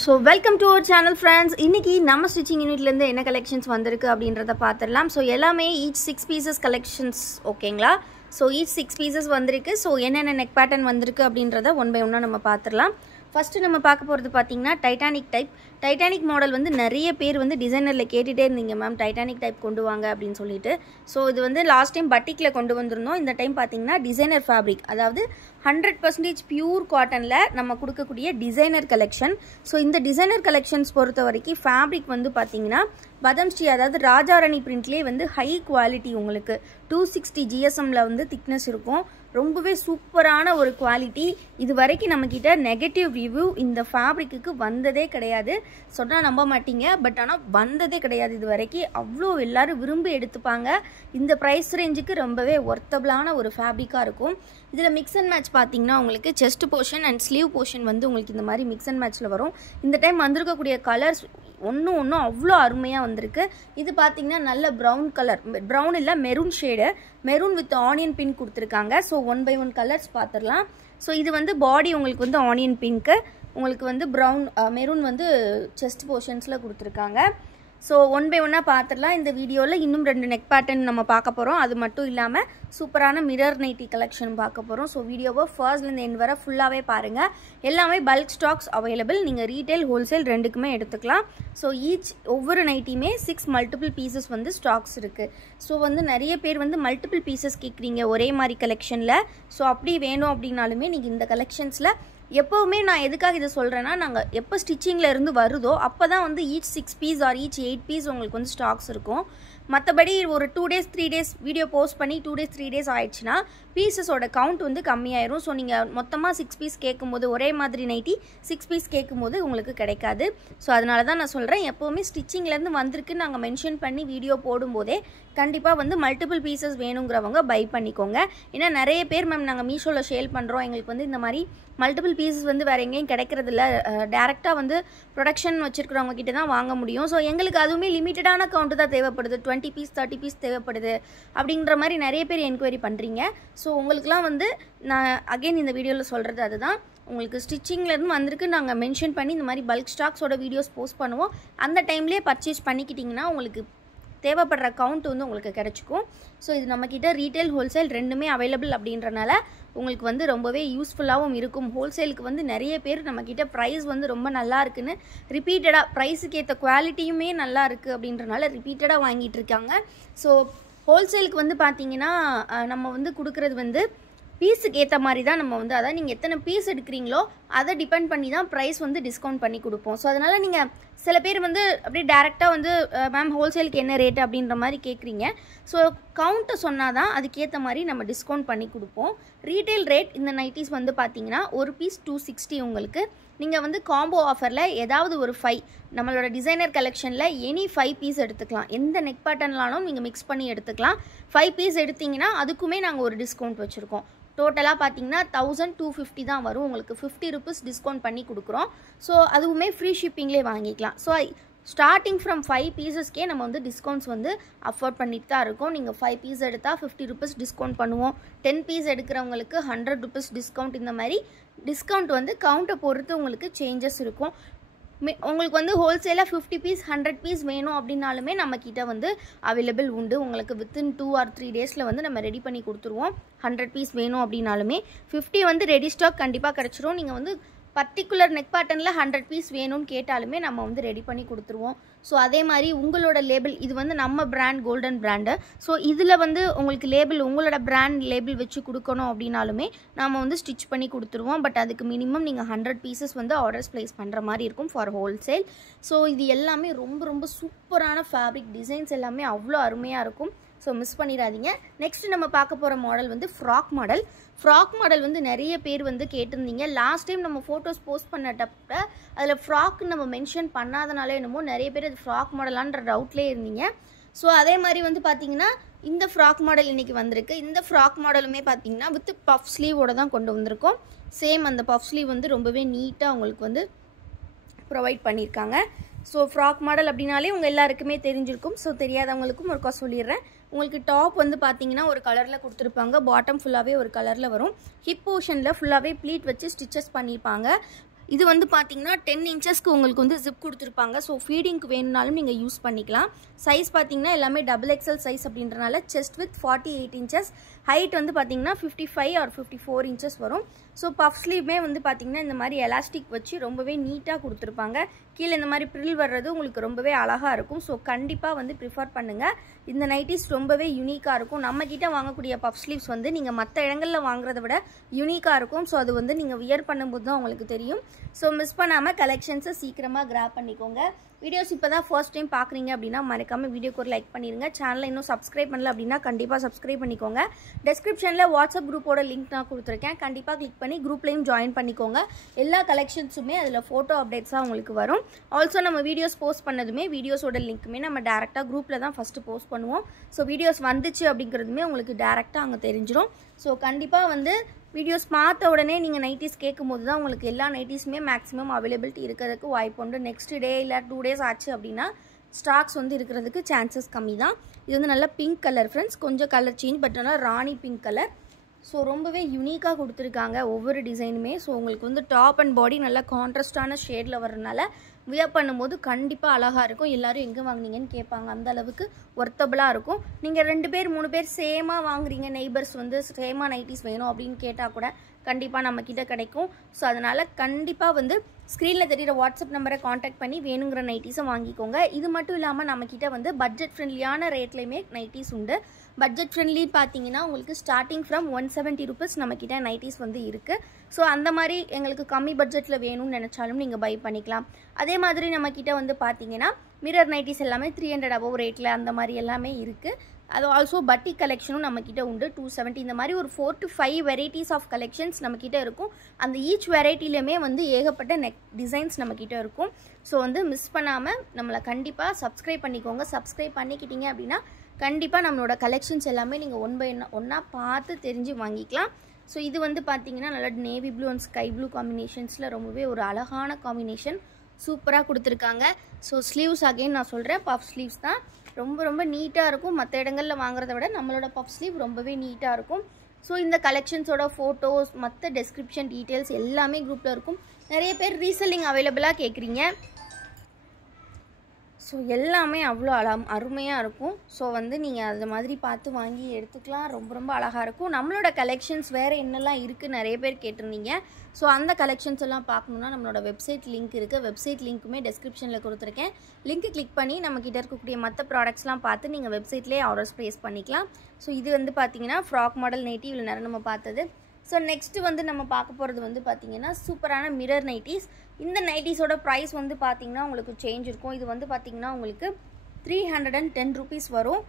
So welcome to our channel friends. இன்னைக்கு நம்ம stitching யூனிட்ல இருந்து என்ன கலெக்ஷன்ஸ் வந்திருக்கு அப்படின்றத பார்த்துடலாம். ஸோ எல்லாமே each 6 pieces collections ஓகேங்களா. ஸோ each 6 pieces வந்திருக்கு. ஸோ என்னென்ன நெக் பேட்டர்ன் வந்திருக்கு அப்படின்றத ஒன் பை ஒன்னாக நம்ம பார்த்துடலாம். ஃபஸ்ட்டு நம்ம பார்க்க போகிறது பார்த்தீங்கன்னா டைட்டானிக் மாடல் வந்து நிறைய பேர் வந்து டிசைனரில் கேட்டுகிட்டே இருந்தீங்க மேம் டைட்டானிக் டைப் கொண்டு வாங்க அப்படின்னு சொல்லிட்டு. ஸோ இது வந்து லாஸ்ட் டைம் பட்டிக்கில் கொண்டு வந்திருந்தோம். இந்த டைம் பார்த்தீங்கன்னா டிசைனர் ஃபேப்ரிக், அதாவது 100% பியூர் காட்டனில் நம்ம கொடுக்கக்கூடிய டிசைனர் கலெக்ஷன். ஸோ இந்த டிசைனர் கலெக்ஷன்ஸ் பொறுத்த வரைக்கும் ஃபேப்ரிக் வந்து பார்த்தீங்கன்னா பதம் ஸ்ரீ, அதாவது ராஜாராணி பிரிண்ட்லேயே வந்து ஹை குவாலிட்டி, உங்களுக்கு 260 GSMல வந்து திக்னஸ் இருக்கும். ரொம்பவே சூப்பரான ஒரு குவாலிட்டி. இது வரைக்கும் நம்மக்கிட்ட நெகட்டிவ் ரிவ்யூ இந்த ஃபேப்ரிக்கு வந்ததே கிடையாது. சொன்னால் நம்ப மாட்டீங்க, பட் ஆனால் வந்ததே கிடையாது இது வரைக்கும். அவ்வளோ எல்லோரும் விரும்பி எடுத்துப்பாங்க. இந்த ப்ரைஸ் ரேஞ்சுக்கு ரொம்பவே ஒர்த்தபிளான ஒரு ஃபேப்ரிக்காக இருக்கும். இதில் மிக்ஸ் அண்ட் மேட்ச் பார்த்தீங்கன்னா உங்களுக்கு chest portion and sleeve portion வந்து உங்களுக்கு இந்த மாதிரி மிக்ஸ் அண்ட் மேட்ச்சில் வரும். இந்த டைம் வந்திருக்கக்கூடிய கலர்ஸ் ஒன்றும் அவ்வளோ அருமையாக வந்திருக்கு. இது பார்த்தீங்கன்னா நல்ல ப்ரௌன் கலர், ப்ரௌன் இல்லை maroon shade, maroon with onion pink கொடுத்துருக்காங்க. ஸோ 1 by 1 கலர்ஸ் பார்த்துடலாம். ஸோ இது வந்து பாடி உங்களுக்கு வந்து ஆனியன் பிங்க்கு, உங்களுக்கு வந்து ப்ரௌன் மெரூன் வந்து செஸ்ட் போர்ஷன்ஸில் கொடுத்துருக்காங்க. ஸோ 1 by 1 பார்த்துடலாம். இந்த வீடியோவில் இன்னும் 2 நெக் பேட்டர்ன் நம்ம பார்க்க போகிறோம். அது மட்டும் இல்லாமல் சூப்பரான மிரர் நைட்டி கலெக்ஷன் பார்க்க போகிறோம். ஸோ வீடியோவை ஃபர்ஸ்ட்லேருந்து எண்ட் வர ஃபுல்லாகவே பாருங்கள். எல்லாமே பல்க் ஸ்டாக்ஸ் அவைலபிள். நீங்கள் ரீட்டைல் ஹோல்சேல் ரெண்டுக்குமே எடுத்துக்கலாம். ஸோ ஒவ்வொரு நைட்டியுமே 6 மல்டிபிள் பீசஸ் வந்து ஸ்டாக்ஸ் இருக்குது. ஸோ வந்து நிறைய பேர் வந்து மல்டிபிள் பீசஸ் கேட்குறீங்க ஒரே மாதிரி கலெக்ஷனில். ஸோ அப்படி வேணும் அப்படின்னாலுமே நீங்கள் இந்த கலெக்ஷன்ஸில் எப்போவுமே நான் எதுக்காக இதை சொல்கிறேன்னா, நாங்கள் எப்போ ஸ்டிச்சிங்கில் இருந்து வருதோ அப்போ தான் வந்து each 6 piece or each 8 piece உங்களுக்கு வந்து ஸ்டாக்ஸ் இருக்கும். மற்றபடி ஒரு 2 days 3 days வீடியோ போஸ்ட் பண்ணி 2 days 3 days ஆயிடுச்சுன்னா பீசஸோட கவுண்ட் வந்து கம்மியாயிரும். ஸோ நீங்கள் மொத்தமாக 6 piece கேட்கும்போது, ஒரே மாதிரி நைட்டி 6 piece கேட்கும்போது உங்களுக்கு கிடைக்காது. ஸோ அதனால தான் நான் சொல்கிறேன், எப்போவுமே ஸ்டிச்சிங்லேருந்து வந்திருக்கு நாங்கள் மென்ஷன் பண்ணி வீடியோ போடும்போதே கண்டிப்பாக வந்து மல்டிபிள் பீசஸ் வேணுங்கிறவங்க பை பண்ணிக்கோங்க. ஏன்னா நிறைய பேர் மேம் நாங்கள் மீஷோவில் சேல் பண்ணுறோம், எங்களுக்கு வந்து இந்த மாதிரி மல்டிபிள் பீசஸ் வந்து வேறு எங்கேயும் கிடைக்கிறதில்ல, டேரெக்டாக வந்து ப்ரொடக்ஷன் வச்சுருக்கிறவங்க கிட்ட தான் வாங்க முடியும். ஸோ எங்களுக்கு அதுவுமே லிமிட்டடான கவுண்ட்டு தான் தேவைப்படுது, 20 piece 30 piece தேவைப்படுது அப்படின்ற மாதிரி நிறைய பேர் என்கொயரி பண்ணுறீங்க. ஸோ உங்களுக்குலாம் வந்து நான் அகெயின் இந்த வீடியோவில் சொல்கிறது அதுதான், உங்களுக்கு ஸ்டிச்சிங்லேருந்து வந்திருக்கு நாங்கள் மென்ஷன் பண்ணி இந்த மாதிரி பல்க் ஸ்டாக்ஸோட வீடியோஸ் போஸ்ட் பண்ணுவோம். அந்த டைம்லேயே பர்ச்சேஸ் பண்ணிக்கிட்டிங்கன்னா உங்களுக்கு தேவைப்படுற கவுண்ட் வந்து உங்களுக்கு கிடச்சிக்கும். ஸோ இது நம்மக்கிட்ட ரீட்டைல் ஹோல்சேல் ரெண்டுமே அவைலபிள் அப்படின்றனால உங்களுக்கு வந்து ரொம்பவே யூஸ்ஃபுல்லாகவும் இருக்கும். ஹோல்சேலுக்கு வந்து நிறைய பேர் நம்மக்கிட்ட ப்ரைஸ் வந்து ரொம்ப நல்லா இருக்குன்னு ரிப்பீட்டடாக, ப்ரைஸுக்கு ஏற்ற குவாலிட்டியுமே நல்லா இருக்குது அப்படின்றனால ரிப்பீட்டடாக வாங்கிட்டு இருக்காங்க. ஸோ ஹோல்சேலுக்கு வந்து பார்த்திங்கன்னா நம்ம வந்து கொடுக்குறது வந்து பீஸுக்கு ஏற்ற மாதிரி தான் நம்ம வந்து, அதாவது நீங்கள் எத்தனை பீஸ் எடுக்கிறீங்களோ அதை டிபெண்ட் பண்ணி தான் ப்ரைஸ் வந்து டிஸ்கவுண்ட் பண்ணி கொடுப்போம். ஸோ அதனால் நீங்கள் சில பேர் வந்து அப்படியே டேரெக்டாக வந்து மேம் ஹோல்சேலுக்கு என்ன ரேட்டு அப்படின்ற மாதிரி கேட்குறீங்க. ஸோ கவுண்ட்டை சொன்னால் தான் அதுக்கேற்ற மாதிரி நம்ம டிஸ்கவுண்ட் பண்ணி கொடுப்போம். ரீட்டைல் ரேட் இந்த நைட்டிஸ் வந்து பார்த்தீங்கன்னா ஒரு பீஸ் 260. உங்களுக்கு நீங்கள் வந்து காம்போ ஆஃபரில் ஏதாவது ஒரு 5 நம்மளோட டிசைனர் கலெக்ஷனில் எனி 5 piece எடுத்துக்கலாம். எந்த நெக் பேட்டர்ன்லாலும் நீங்கள் மிக்ஸ் பண்ணி எடுத்துக்கலாம். 5 piece எடுத்திங்கன்னா அதுக்குமே நாங்கள் ஒரு டிஸ்கவுண்ட் வச்சுருக்கோம். டோட்டலாக பார்த்தீங்கன்னா 1250 தான் வரும். உங்களுக்கு 50 rupees டிஸ்கவுண்ட் பண்ணி கொடுக்குறோம். ஸோ அதுவுமே ஃப்ரீ ஷிப்பிங்லேயே வாங்கிக்கலாம். ஸோ ஸ்டார்டிங் ஃப்ரம் 5 piecesக்கே நம்ம வந்து டிஸ்கவுண்ட்ஸ் வந்து அஃபோர்ட் பண்ணிட்டு தான் இருக்கோம். நீங்கள் 5 piece எடுத்தால் 50 rupees டிஸ்கவுண்ட் பண்ணுவோம். 10 piece எடுக்கிறவங்களுக்கு 100 rupees டிஸ்கவுண்ட். இந்த மாதிரி டிஸ்கவுண்ட் வந்து கவுண்ட்டை பொறுத்து உங்களுக்கு சேஞ்சஸ் இருக்கும். உங்களுக்கு வந்து ஹோல்சேலாக 50 piece 100 piece வேணும் அப்படின்னாலுமே நம்மக்கிட்ட வந்து அவைலபிள் உண்டு. உங்களுக்கு வித்தின் 2 or 3 daysல வந்து நம்ம ரெடி பண்ணி கொடுத்துருவோம். 100 piece வேணும் அப்படின்னாலுமே 50 வந்து ரெடி ஸ்டாக் கண்டிப்பாக கிடச்சிரும். நீங்கள் வந்து பர்டிகுலர் நெக் பேட்டர்னில் 100 piece வேணும்னு கேட்டாலுமே நம்ம வந்து ரெடி பண்ணி கொடுத்துருவோம். ஸோ அதே மாதிரி உங்களோட லேபிள், இது வந்து நம்ம பிராண்ட் கோல்டன் பிராண்டு. ஸோ இதில் வந்து உங்களுக்கு லேபிள், உங்களோட பிராண்ட் லேபிள் வச்சு கொடுக்கணும் அப்படின்னாலுமே நம்ம வந்து ஸ்டிச் பண்ணி கொடுத்துருவோம். பட் அதுக்கு மினிமம் நீங்கள் 100 pieces வந்து ஆர்டர்ஸ் ப்ளேஸ் பண்ணுற மாதிரி இருக்கும் ஃபார் ஹோல்சேல். ஸோ இது எல்லாமே ரொம்ப சூப்பரான ஃபேப்ரிக் டிசைன்ஸ் எல்லாமே அவ்வளோ அருமையாக இருக்கும். ஸோ மிஸ் பண்ணிடாதீங்க. நெக்ஸ்ட் நம்ம பார்க்க போகிற மாடல் வந்து ஃப்ராக் மாடல் வந்து நிறைய பேர் வந்து கேட்டிருந்தீங்க. லாஸ்ட் டைம் நம்ம ஃபோட்டோஸ் போஸ்ட் பண்ணட்டப்ப அதில் ஃப்ராக் நம்ம மென்ஷன் பண்ணாதனால என்னமோ நிறைய பேர் அது ஃப்ராக் மாடலான்ற டவுட்லேயே இருந்தீங்க. ஸோ அதே மாதிரி வந்து பார்த்திங்கன்னா இந்த ஃப்ராக் மாடல் இன்றைக்கி வந்திருக்கு. இந்த ஃப்ராக் மாடலுமே பார்த்திங்கன்னா வித் பஃப் ஸ்லீவோட தான் கொண்டு வந்திருக்கோம். சேம் அந்த பஃப் ஸ்லீவ் வந்து ரொம்பவே நீட்டாக உங்களுக்கு வந்து ப்ரொவைட் பண்ணியிருக்காங்க. ஸோ ஃப்ராக் மாடல் அப்படின்னாலே உங்கள் எல்லாருக்குமே தெரிஞ்சிருக்கும். ஸோ தெரியாதவங்களுக்கும் ஒருக்கா சொல்லிடுறேன். உங்களுக்கு டாப் வந்து பார்த்தீங்கன்னா ஒரு கலரில் கொடுத்துருப்பாங்க, பாட்டம் ஃபுல்லாகவே ஒரு கலரில் வரும். ஹிப் போர்ஷனில் ஃபுல்லாகவே ப்ளீட் வச்சு ஸ்டிச்சஸ் பண்ணியிருப்பாங்க. இது வந்து பார்த்தீங்கன்னா 10 இன்ச்சஸ்க்கு உங்களுக்கு வந்து ஜிப் கொடுத்துருப்பாங்க. ஸோ ஃபீடிங்க்கு வேணும்னாலும் நீங்கள் யூஸ் பண்ணிக்கலாம். சைஸ் பார்த்தீங்கன்னா எல்லாமே XXL சைஸ் அப்படின்றனால செஸ்ட் வித் 48 இன்ச்சஸ், ஹைட் வந்து பார்த்தீங்கன்னா 55 ஆர் 54 இன்ச்சஸ் வரும். ஸோ பஃப் ஸ்லீவ்மே வந்து பார்த்தீங்கன்னா இந்த மாதிரி எலாஸ்டிக் வச்சு ரொம்பவே நீட்டாக கொடுத்துருப்பாங்க. கீழே இந்த மாதிரி ப்ரில் வர்றது உங்களுக்கு ரொம்பவே அழகாக இருக்கும். ஸோ கண்டிப்பாக வந்து ப்ரிஃபர் பண்ணுங்கள். இந்த நைட்டிஸ் ரொம்பவே யூனிக்காக இருக்கும். நம்மக்கிட்ட வாங்கக்கூடிய பஃப் ஸ்லீவ்ஸ் வந்து நீங்கள் மற்ற இடங்களில் வாங்குறத விட யூனிக்காக இருக்கும். ஸோ அது வந்து நீங்கள் வியர் பண்ணும்போது தான் உங்களுக்கு தெரியும். ஸோ மிஸ் பண்ணாமல் கலெக்ஷன்ஸை சீக்கிரமாக கிராப் பண்ணிக்கோங்க. வீடியோஸ் இப்போ தான் ஃபர்ஸ்ட் டைம் பார்க்குறீங்க அப்படின்னா மறக்காமல் வீடியோக்கு ஒரு லைக் பண்ணிடுங்க. சேனலை இன்னும் சப்ஸ்கிரைப் பண்ணல அப்படின்னா கண்டிப்பாக சப்ஸ்கிரைப் பண்ணிக்கோங்க. டெஸ்கிரிப்ஷனில் வாட்ஸ்அப் குரூப்போட லிங்க் நான் கொடுத்துருக்கேன். கண்டிப்பாக கிளிக் பண்ணி குரூப்லேயும் ஜாயின் பண்ணிக்கோங்க. எல்லா கலெக்ஷன்ஸுமே அதில் ஃபோட்டோ அப்டேட்ஸாக உங்களுக்கு வரும். ஆல்சோ நம்ம வீடியோஸ் போஸ்ட் பண்ணதுமே வீடியோஸோட லிங்க்குமே நம்ம டேரெக்டாக குரூப்பில் தான் ஃபஸ்ட்டு போஸ்ட் பண்ணுவோம். ஸோ வீடியோஸ் வந்துச்சு அப்படிங்கிறதுமே உங்களுக்கு டேரெக்டாக அங்கே தெரிஞ்சிடும். ஸோ கண்டிப்பாக வந்து வீடியோஸ் பார்த்த உடனே நீங்கள் நைட்டிஸ் கேட்கும்போது தான் உங்களுக்கு எல்லா நைட்டிஸுமே மேக்ஸிமம் அவைலபிலிட்டி இருக்கிறதுக்கு வாய்ப்பு உண்டு. நெக்ஸ்ட் டே இல்லை 2 days ஆச்சு அப்படின்னா ஸ்டாக்ஸ் வந்து இருக்கிறதுக்கு சான்சஸ் கம்மி தான். இது வந்து நல்லா பிங்க் கலர் ஃப்ரெண்ட்ஸ், கொஞ்சம் கலர் சேஞ்ச், பட் நல்லா ராணி பிங்க் கலர். ஸோ ரொம்பவே யூனிக்காக கொடுத்துருக்காங்க ஒவ்வொரு டிசைனுமே. ஸோ உங்களுக்கு வந்து டாப் அண்ட் பாடி நல்லா கான்ட்ராஸ்டான ஷேடில் வரனால வியர் பண்ணும்போது கண்டிப்பாக அழகாக இருக்கும். எல்லோரும் எங்கே வாங்குனீங்கன்னு கேட்பாங்க. அந்த அளவுக்கு ஒர்த்தபுளாக இருக்கும். நீங்கள் 2 பேர் 3 பேர் சேமாக வாங்குறீங்க, நெய்பர்ஸ் வந்து சேமாக நைட்டிஸ் வேணும் அப்படின்னு கேட்டால் கூட கண்டிப்பாக நம்மக்கிட்ட கிடைக்கும். ஸோ அதனால் கண்டிப்பாக வந்து ஸ்க்ரீனில் தெரிகிற வாட்ஸ்அப் நம்பரை காண்டாக்ட் பண்ணி வேணுங்கிற நைட்டிஸை வாங்கிக்கோங்க. இது மட்டும் இல்லாமல் நம்மக்கிட்ட வந்து பட்ஜெட் ஃப்ரெண்ட்லியான ரேட்லேயுமே நைட்டிஸ் உண்டு. பட்ஜெட் ஃப்ரெண்ட்லி பார்த்தீங்கன்னா உங்களுக்கு ஸ்டார்டிங் ஃப்ரம் 170 rupees நம்மக்கிட்ட நைட்டிஸ் வந்து இருக்குது. ஸோ அந்த மாதிரி எங்களுக்கு கம்மி பட்ஜெட்டில் வேணும்னு நினச்சாலும் நீங்கள் பை பண்ணிக்கலாம். அதே மாதிரி நம்மக்கிட்ட வந்து பார்த்தீங்கன்னா மிரர் நைட்டிஸ் எல்லாமே 300 above ரேட்டில் அந்த மாதிரி எல்லாமே இருக்குது. அது ஆல்சோ பட்டி கலெக்ஷனும் நம்மக்கிட்ட உண்டு 270. இந்த மாதிரி ஒரு 4 to 5 வெரைட்டிஸ் ஆஃப் கலெக்ஷன்ஸ் நம்மக்கிட்ட இருக்கும். அந்த ஈச் வெரைட்டிலையுமே வந்து ஏகப்பட்ட நெக் டிசைன்ஸ் நம்மக்கிட்ட இருக்கும். ஸோ வந்து மிஸ் பண்ணாமல் நம்மளை கண்டிப்பாக சப்ஸ்கிரைப் பண்ணிக்கோங்க. சப்ஸ்கிரைப் பண்ணிக்கிட்டீங்க அப்படின்னா கண்டிப்பாக நம்மளோட கலெக்ஷன்ஸ் எல்லாமே நீங்கள் ஒன் பை ஒன்னாக பார்த்து தெரிஞ்சு வாங்கிக்கலாம். ஸோ இது வந்து பார்த்தீங்கன்னா நல்லா navy blue and sky blue காம்பினேஷன்ஸில் ரொம்பவே ஒரு அழகான காம்பினேஷன் சூப்பராக கொடுத்துருக்காங்க. ஸோ ஸ்லீவ்ஸ் அகைன் நான் சொல்கிறேன், பஃப் ஸ்லீவ்ஸ் தான். ரொம்ப நீட்டாக இருக்கும். மற்ற இடங்களில் வாங்குறத விட நம்மளோட பஃப் ஸ்லீவ் ரொம்பவே நீட்டாக இருக்கும். ஸோ இந்த கலெக்ஷன்ஸோட ஃபோட்டோஸ் மற்ற டெஸ்கிரிப்ஷன் டீட்டெயில்ஸ் எல்லாமே குரூப்பில் இருக்கும். நிறைய பேர் ரீசெல்லிங் அவைலபிளாக கேட்குறீங்க. ஸோ எல்லாமே அவ்வளோ அருமையாக இருக்கும். ஸோ வந்து நீங்கள் அது மாதிரி பார்த்து வாங்கி எடுத்துக்கலாம். ரொம்ப அழகாக இருக்கும். நம்மளோட கலெக்ஷன்ஸ் வேறு என்னெல்லாம் இருக்குது நிறைய பேர் கேட்டிருந்தீங்க. ஸோ அந்த கலெக்ஷன்ஸ் எல்லாம் பார்க்கணுன்னா நம்மளோட வெப்சைட் லிங்க் இருக்குது. வெப்சைட் லிங்க்குமே டெஸ்கிரிப்ஷனில் கொடுத்துருக்கேன். லிங்க் கிளிக் பண்ணி நம்மக்கிட்ட இருக்கக்கூடிய மற்ற ப்ராடக்ட்ஸ்லாம் பார்த்து நீங்கள் வெப்சைட்லேயே ஆர்டர்ஸ் ப்ளேஸ் பண்ணிக்கலாம். ஸோ இது வந்து பார்த்தீங்கன்னா ஃப்ராக் மாடல் நைட்டி இவ்வளோ நேரம் நம்ம பார்த்தது. ஸோ நெக்ஸ்ட்டு வந்து நம்ம பார்க்க போகிறது வந்து பார்த்திங்கன்னா சூப்பரான மிரர் நைட்டிஸ். இந்த நைட்டிஸோட ப்ரைஸ் வந்து பார்த்திங்கன்னா உங்களுக்கு சேஞ்ச் இருக்கும். இது வந்து பார்த்திங்கன்னா உங்களுக்கு 310 rupees வரும்.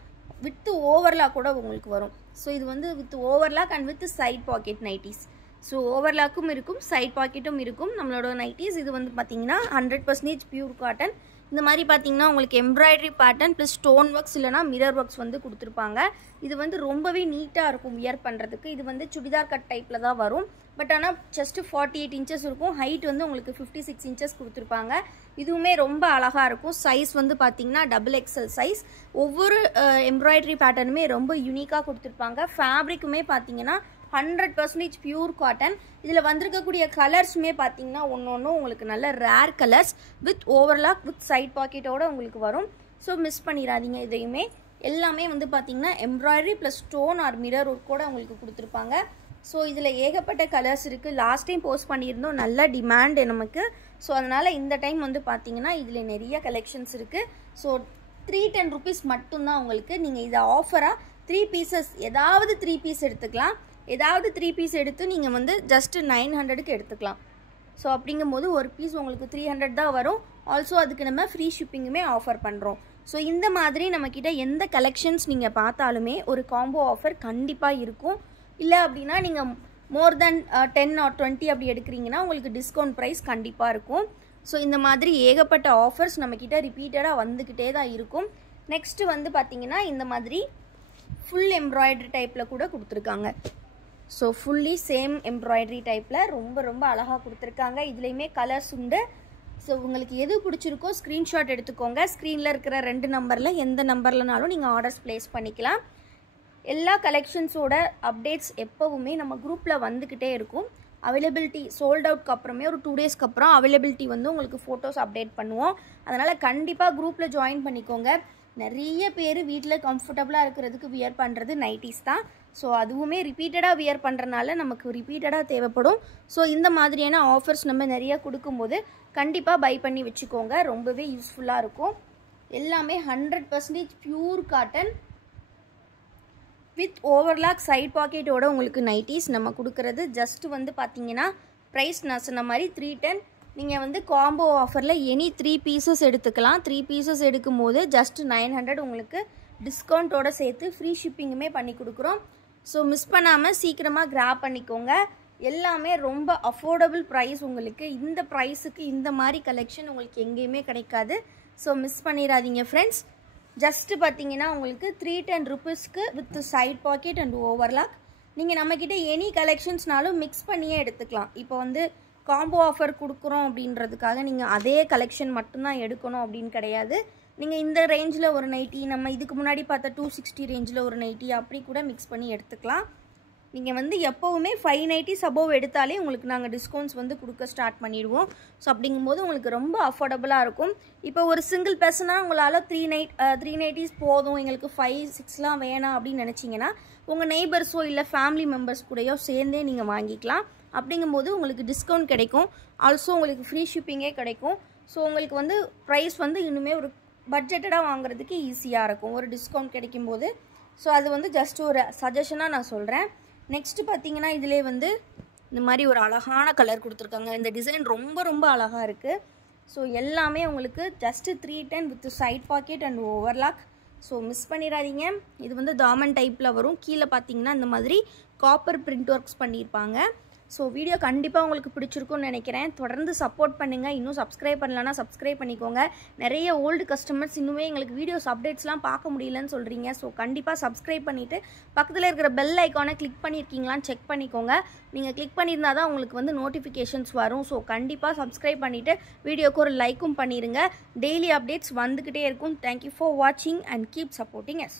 வித் ஓவர்லாக் கூட உங்களுக்கு வரும். ஸோ இது வந்து with overlock and with side pocket nighties. So ஓவர்லாக்கும் இருக்கும், சைட் பாக்கெட்டும் இருக்கும் நம்மளோட நைட்டிஸ். இது வந்து பார்த்திங்கன்னா 100% பியூர் காட்டன். இந்த மாதிரி பார்த்தீங்கன்னா உங்களுக்கு embroidery pattern plus stone works இல்லைனா மிரர் ஒர்க்ஸ் வந்து கொடுத்துருப்பாங்க. இது வந்து ரொம்பவே நீட்டாக இருக்கும் வியர் பண்ணுறதுக்கு. இது வந்து சுடிதார் கட் டைப்பில் தான் வரும். பட் ஆனால் ஜஸ்ட்டு 48 inches இருக்கும். ஹைட் வந்து உங்களுக்கு 56 inches கொடுத்துருப்பாங்க. இதுவுமே ரொம்ப அழகாக இருக்கும். சைஸ் வந்து பார்த்தீங்கன்னா XXL சைஸ். ஒவ்வொரு எம்ப்ராய்டரி பேட்டர்னுமே ரொம்ப யூனிக்காக கொடுத்துருப்பாங்க. ஃபேப்ரிக்குமே பார்த்தீங்கன்னா 100% பியூர் காட்டன். இதில் வந்திருக்கக்கூடிய கலர்ஸுமே பார்த்தீங்கன்னா ஒன்று உங்களுக்கு நல்ல rare colours with overlock with side பாக்கெட்டோடு உங்களுக்கு வரும். ஸோ மிஸ் பண்ணிடாதீங்க. இதையுமே எல்லாமே வந்து பார்த்தீங்கன்னா embroidery plus stone or mirror ஒர்க்கோட உங்களுக்கு கொடுத்துருப்பாங்க. ஸோ இதில் ஏகப்பட்ட கலர்ஸ் இருக்குது. லாஸ்ட் டைம் போஸ்ட் பண்ணியிருந்தோம், நல்ல டிமாண்டு நமக்கு. ஸோ அதனால் இந்த டைம் வந்து பார்த்தீங்கன்னா இதில் நிறைய கலெக்ஷன்ஸ் இருக்குது. ஸோ 310 rupees மட்டும்தான் உங்களுக்கு. நீங்கள் இதை ஆஃபராக 3 pieces ஏதாவது 3 piece எடுத்துக்கலாம். ஏதாவது 3 piece எடுத்து நீங்கள் வந்து ஜஸ்ட்டு 900க்கு எடுத்துக்கலாம். ஸோ அப்படிங்கும்போது ஒரு பீஸ் உங்களுக்கு 300 தான் வரும். ஆல்சோ அதுக்கு நம்ம ஃப்ரீ ஷிப்பிங்குமே ஆஃபர் பண்ணுறோம். ஸோ இந்த மாதிரி நம்மக்கிட்ட எந்த கலெக்ஷன்ஸ் நீங்கள் பார்த்தாலுமே ஒரு காம்போ ஆஃபர் கண்டிப்பாக இருக்கும். இல்லை அப்படின்னா நீங்கள் மோர் தென் 10 or 20 அப்படி எடுக்கிறீங்கன்னா உங்களுக்கு டிஸ்கவுண்ட் ப்ரைஸ் கண்டிப்பாக இருக்கும். ஸோ இந்த மாதிரி ஏகப்பட்ட ஆஃபர்ஸ் நம்மக்கிட்ட ரிப்பீட்டடாக வந்துக்கிட்டே தான் இருக்கும். நெக்ஸ்ட்டு வந்து பார்த்திங்கன்னா இந்த மாதிரி ஃபுல் எம்ப்ராய்டரி டைப்பில் கூட கொடுத்துருக்காங்க. ஸோ ஃபுல்லி சேம் எம்ப்ராய்டரி டைப்பில் ரொம்ப அழகாக கொடுத்துருக்காங்க. இதுலேயுமே கலர்ஸ் உண்டு. ஸோ உங்களுக்கு எது பிடிச்சிருக்கோ ஸ்க்ரீன்ஷாட் எடுத்துக்கோங்க. ஸ்க்ரீனில் இருக்கிற 2 நம்பரில் எந்த நம்பர்லனாலும் நீங்கள் ஆர்டர்ஸ் ப்ளேஸ் பண்ணிக்கலாம். எல்லா கலெக்ஷன்ஸோட அப்டேட்ஸ் எப்போவுமே நம்ம குரூப்பில் வந்துக்கிட்டே இருக்கும். அவைலபிலிட்டி சோல்ட் அவுட்க்கு அப்புறமே ஒரு 2 டேஸ்க்கு அப்புறம் அவைலபிலிட்டி வந்து உங்களுக்கு ஃபோட்டோஸ் அப்டேட் பண்ணுவோம். அதனால் கண்டிப்பாக குரூப்பில் ஜாயின் பண்ணிக்கோங்க. நிறைய பேர் வீட்டில் கம்ஃபர்டபுளாக இருக்கிறதுக்கு வியர் பண்ணுறது நைட்டிஸ் தான். ஸோ அதுவுமே ரிப்பீட்டடாக வியர் பண்ணுறனால நமக்கு ரிப்பீட்டடாக தேவைப்படும். ஸோ இந்த மாதிரியான ஆஃபர்ஸ் நம்ம நிறையா கொடுக்கும்போது கண்டிப்பாக பை பண்ணி வச்சுக்கோங்க. ரொம்பவே யூஸ்ஃபுல்லாக இருக்கும். எல்லாமே 100% pure cotton with overlock side பாக்கெட்டோட உங்களுக்கு நைட்டிஸ் நம்ம கொடுக்குறது. ஜஸ்ட்டு வந்து பார்த்தீங்கன்னா ப்ரைஸ் நான் சொன்ன மாதிரி 310. நீங்கள் வந்து காம்போ ஆஃபரில் எனி 3 பீசஸ் எடுத்துக்கலாம். 3 பீசஸ் எடுக்கும் போது ஜஸ்ட் 900 உங்களுக்கு டிஸ்கவுண்ட்டோடு சேர்த்து ஃப்ரீ ஷிப்பிங்குமே பண்ணி கொடுக்குறோம். ஸோ மிஸ் பண்ணாமல் சீக்கிரமாக கிராப் பண்ணிக்கோங்க. எல்லாமே ரொம்ப அஃபோர்டபுள் ப்ரைஸ். உங்களுக்கு இந்த ப்ரைஸுக்கு இந்த மாதிரி கலெக்ஷன் உங்களுக்கு எங்கேயுமே கிடைக்காது. ஸோ மிஸ் பண்ணிடாதீங்க ஃப்ரெண்ட்ஸ். ஜஸ்ட்டு பார்த்தீங்கன்னா உங்களுக்கு 310 ருபீஸ்க்கு with side pocket and overlock. நீங்கள் நம்மக்கிட்ட எனி கலெக்ஷன்ஸ்னாலும் மிக்ஸ் பண்ணியே எடுத்துக்கலாம். இப்போ வந்து காம்போ ஆஃபர் கொடுக்குறோம் அப்படின்றதுக்காக நீங்கள் அதே கலெக்ஷன் மட்டும்தான் எடுக்கணும் அப்படின்னு கிடையாது. நீங்கள் இந்த ரேஞ்சில் ஒரு நைட்டி, நம்ம இதுக்கு முன்னாடி பார்த்த 260 ரேஞ்சில் ஒரு நைட்டி அப்படி கூட மிக்ஸ் பண்ணி எடுத்துக்கலாம். நீங்கள் வந்து எப்போவுமே 5 நைட்டிஸ் அபோவ் எடுத்தாலே உங்களுக்கு நாங்கள் டிஸ்கவுண்ட்ஸ் வந்து கொடுக்க ஸ்டார்ட் பண்ணிடுவோம். ஸோ அப்படிங்கும்போது உங்களுக்கு ரொம்ப அஃபோர்டபுளாக இருக்கும். இப்போ ஒரு சிங்கிள் பர்சனாக உங்களால் 3 நைட்டிஸ் போதும், எங்களுக்கு 5, 6லாம் வேணாம் அப்படின்னு நினச்சிங்கன்னா உங்கள் நெய்பர்ஸோ இல்லை ஃபேமிலி மெம்பர்ஸ் கூடயோ சேர்ந்தே நீங்கள் வாங்கிக்கலாம். அப்படிங்கும்போது உங்களுக்கு டிஸ்கவுண்ட் கிடைக்கும். ஆல்சோ உங்களுக்கு ஃப்ரீ ஷிப்பிங்கே கிடைக்கும். ஸோ உங்களுக்கு வந்து ப்ரைஸ் வந்து இன்னுமே ஒரு பட்ஜெட்டடாக வாங்குறதுக்கு ஈஸியாக இருக்கும் ஒரு டிஸ்கவுண்ட் கிடைக்கும்போது. ஸோ அது வந்து ஜஸ்ட் ஒரு சஜஷனாக நான் சொல்கிறேன். நெக்ஸ்ட்டு பார்த்தீங்கன்னா இதிலே வந்து இந்த மாதிரி ஒரு அழகான கலர் கொடுத்துருக்காங்க. இந்த டிசைன் ரொம்ப ரொம்ப அழகாக இருக்குது. ஸோ எல்லாமே உங்களுக்கு just 310 with side pocket and overlock. So miss பண்ணிடாதீங்க. இது வந்து தாமன் டைப்பில் வரும். கீழே பார்த்தீங்கன்னா இந்த மாதிரி காப்பர் பிரிண்ட் ஒர்க்ஸ் பண்ணியிருப்பாங்க. ஸோ வீடியோ கண்டிப்பாக உங்களுக்கு பிடிச்சிருக்கும்னு நினைக்கிறேன். தொடர்ந்து சப்போர்ட் பண்ணுங்கள். இன்னும் சப்ஸ்கிரைப் பண்ணலன்னா சப்ஸ்கிரைப் பண்ணிக்கோங்க. நிறைய ஓல்டு கஸ்டமர்ஸ் இன்னுமே எங்களுக்கு வீடியோஸ் அப்டேட்ஸ்லாம் பார்க்க முடியலன்னு சொல்கிறீங்க. ஸோ கண்டிப்பாக சப்ஸ்கிரைப் பண்ணிவிட்டு பக்கத்தில் இருக்கிற பெல் ஐக்கானை கிளிக் பண்ணியிருக்கீங்களான்னு செக் பண்ணிக்கோங்க. நீங்கள் கிளிக் பண்ணியிருந்தா தான் உங்களுக்கு வந்து நோட்டிஃபிகேஷன்ஸ் வரும். ஸோ கண்டிப்பாக சப்ஸ்கிரைப் பண்ணிவிட்டு வீடியோக்கு ஒரு லைக்கும் பண்ணிடுங்க. டெய்லி அப்டேட்ஸ் வந்துக்கிட்டே இருக்கும். தேங்க்யூ ஃபார் வாட்சிங் அண்ட் கீப் சப்போர்ட்டிங் எஸ்.